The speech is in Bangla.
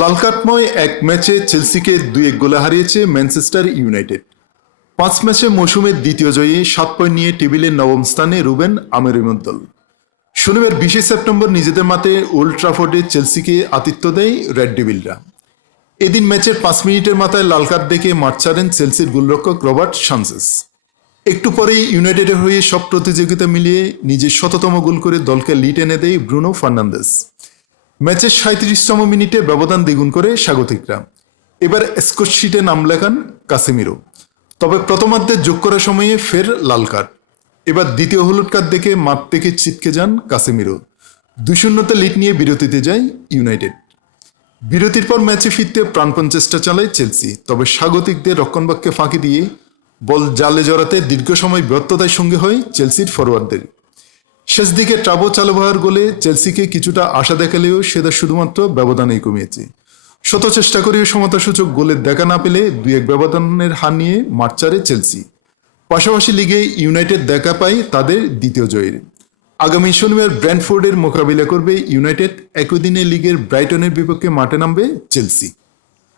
লালকাটময় এক ম্যাচে চেলসিকে দুই এক গোলে হারিয়েছে ম্যানচেস্টার ইউনাইটেড। পাঁচ ম্যাচে মৌসুমের দ্বিতীয় জয়ে সাত পয়েন্ট নিয়ে টেবিলের নবম স্থানে রুবেন আমেরিমত দল শনিবার বিশে সেপ্টেম্বর নিজেদের মাঠে ওল্ড ট্রাফোর্ডে চেলসিকে আতিথ্য দেয় রেড ডেভিলরা। এদিন ম্যাচের পাঁচ মিনিটের মাথায় লাল দেখে মাঠ ছাড়েন চেলসির গোলরক্ষক রবার্ট সানসেস একটু পরেই ইউনাইটেডের হয়ে সব প্রতিযোগিতা মিলিয়ে নিজের শততম গোল করে দলকে লিড এনে দেয় ব্রুনো ফার্নান্দেস ম্যাচের সাঁত্রিশতম মিনিটে ব্যবধান দ্বিগুণ করে স্বাগতিকরা। এবার স্কোর শিটে নাম লেখান কাসেমিরো। তবে প্রথমার্ধে যোগ করার সময়ে ফের লাল কার্ড। এবার দ্বিতীয় হলুদ কার্ড দেখে মাঠ থেকে ছিটকে যান কাসেমিরো। দুই শূন্যতে লিড নিয়ে বিরতিতে যায় ইউনাইটেড। বিরতির পর ম্যাচে ফিরতে প্রাণপণ চেষ্টা চালায় চেলসি। তবে স্বাগতিকদের রক্ষণবাক্যে ফাঁকি দিয়ে বল জালে জড়াতে দীর্ঘ সময় ব্যর্থতায় সঙ্গে হয় চেলসির ফরোয়ার্ডদের। শেষ দিকে ট্রাবো চালু হওয়ার গোলে চেলসিকে কিছুটা আশা দেখালেও সেটা শুধুমাত্র ব্যবধানেই কমিয়েছে। শত চেষ্টা করেও সমতাসূচক গোলের দেখা না পেলে দুই এক ব্যবধানের হার নিয়ে ছাড়ে চেলসি। পাশাপাশি লিগে ইউনাইটেড দেখা পায় তাদের দ্বিতীয় জয়ের। আগামী শনিবার ব্র্যান্ডফোর্ডের মোকাবিলা করবে ইউনাইটেড। একই দিনে লিগের ব্রাইটনের বিপক্ষে মাঠে নামবে চেলসি।